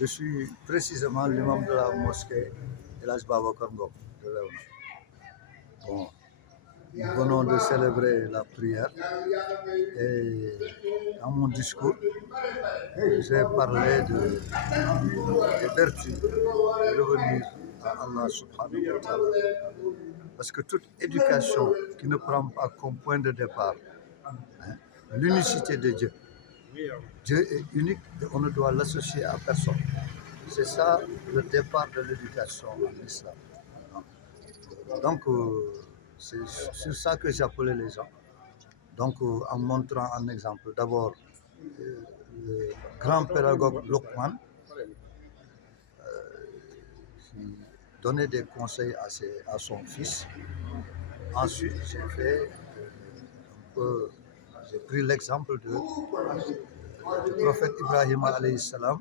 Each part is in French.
Je suis précisément l'imam de la mosquée El Hadj Babacar Ngom de Léona. Bon, nous venons de célébrer la prière et dans mon discours, j'ai parlé des vertus de revenir à Allah subhanahu wa ta'ala. Parce que toute éducation qui ne prend pas comme point de départ l'unicité de Dieu, Dieu est unique et on ne doit l'associer à personne. C'est ça le départ de l'éducation en islam. Donc, c'est sur ça que j'appelais les gens. Donc, en montrant un exemple, d'abord, le grand pédagogue Luqman, qui donnait des conseils à son fils. Ensuite, j'ai pris l'exemple du prophète Ibrahim alayhi salam,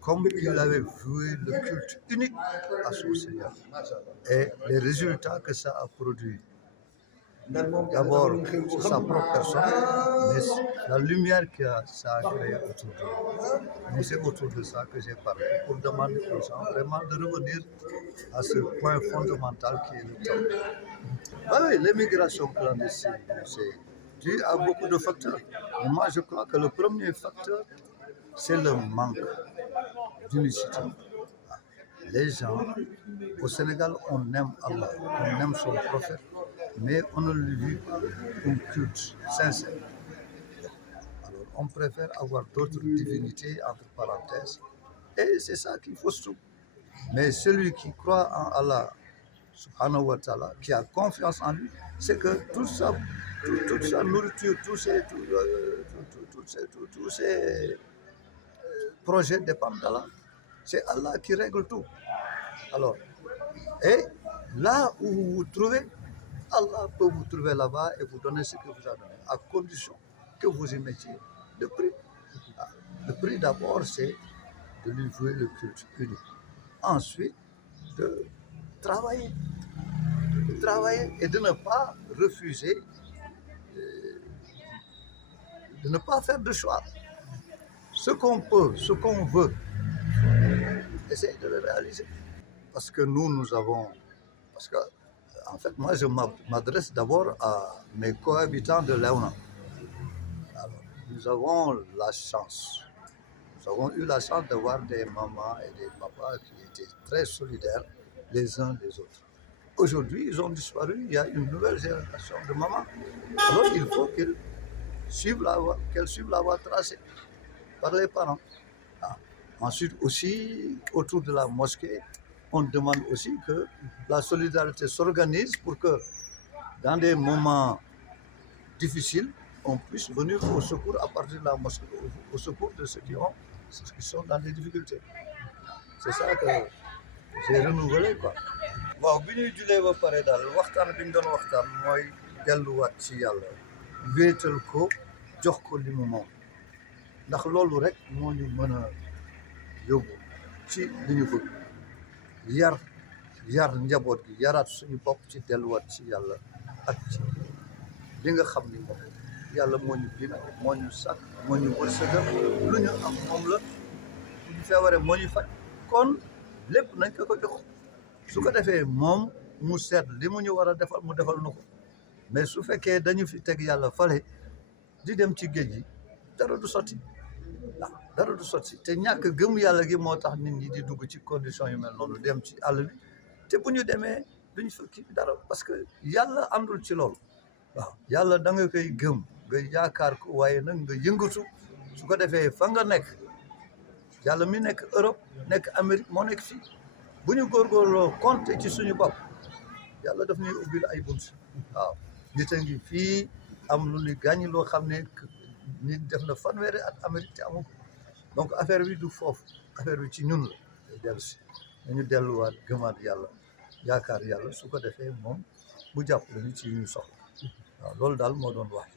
comme il avait voué le culte unique à son Seigneur et les résultats que ça a produit. D'abord, c'est sa propre personne, mais la lumière que ça a créé autour de lui. Donc, c'est autour de ça que j'ai parlé, pour demander aux gens vraiment de revenir à ce point fondamental qui est le temps. Oui, l'émigration clandestine, c'est dû à beaucoup de facteurs. Et moi, je crois que le premier facteur, c'est le manque d'unicité. Les gens, au Sénégal, on aime Allah, on aime son prophète, mais on ne lui vit pas un culte sincère. Alors, on préfère avoir d'autres divinités, entre parenthèses, et c'est ça qui fausse tout. Mais celui qui croit en Allah, subhanahu wa ta'ala, qui a confiance en lui, c'est que toute sa nourriture, tous ces projets dépendent d'Allah. C'est Allah qui règle tout. Alors, et là où vous vous trouvez, Allah peut vous trouver là-bas et vous donner ce que vous a donné, à condition que vous y mettiez le prix. Le prix d'abord, c'est de lui vouer le culte unique. Ensuite, de travailler et de ne pas refuser, de ne pas faire de choix. Ce qu'on peut, ce qu'on veut, essayer de le réaliser. Parce que nous avons... Parce que, en fait, moi, je m'adresse d'abord à mes cohabitants de Léona. Alors, nous avons eu la chance d'avoir des mamans et des papas qui étaient très solidaires les uns des autres. Aujourd'hui, ils ont disparu, il y a une nouvelle génération de mamans. Alors, il faut qu'elles suivent la voie tracée par les parents. Ensuite aussi, autour de la mosquée, on demande aussi que la solidarité s'organise pour que dans des moments difficiles, on puisse venir au secours à partir de la mosquée, au secours de ceux qui sont dans des difficultés. C'est ça que j'ai renouvelé, quoi. waaw bi ñuy julee ba pare daal waxtaan bi ñu doon waxtaan mooy delluwaat ci yàlla wéetal ko jox ko li mu moom ndax loolu rek moo ñu mën a yóbbu ci li ñu bëgg yar njaboot gi yaraat suñu bopp ci delluwaat ci yàlla ak ci li nga xam ni moom yàlla moo ñu bind moo ñu sàkk moo ñu wërsëgal lu ñu am moom la bu ñu feebaree moo ñu faj kon lépp nañ ko jox su ko defee moom mu seet li mu ñu war a defal mu defal nu ko mais su fekkee dañu fi teg yàlla fale di dem ci géej gi dara du sotti dara du sotti te ñàkk gëm yàlla gi moo tax nit ñi di dugg ci condition yu mel noonu dem ci àll bi te bu ñu demee duñu fekki dara parce que yàlla àndul ci loolu waaw yàlla da nga koy gëm nga yaakaar ko waaye nag nga yëngatu su ko defee fa nga nekk yàlla mi nekk Europe nekk Amérique moo nekk fii bu ñu góorgóorloo compter ci suñu bopp yàlla daf ñuy ubbil ay bunt waaw nit a ngi fii am lu ñu gàññ loo xam ne nit def na fanweeri at Amérique te amu ko donc affaire bi du foofu affaire bi ci ñun la dellu si dañu delluwaat gëmaat yàlla yaakaar yàlla su ko defee moom mu jàpp lañu ci ñu soxla waaw loolu daal moo doon wax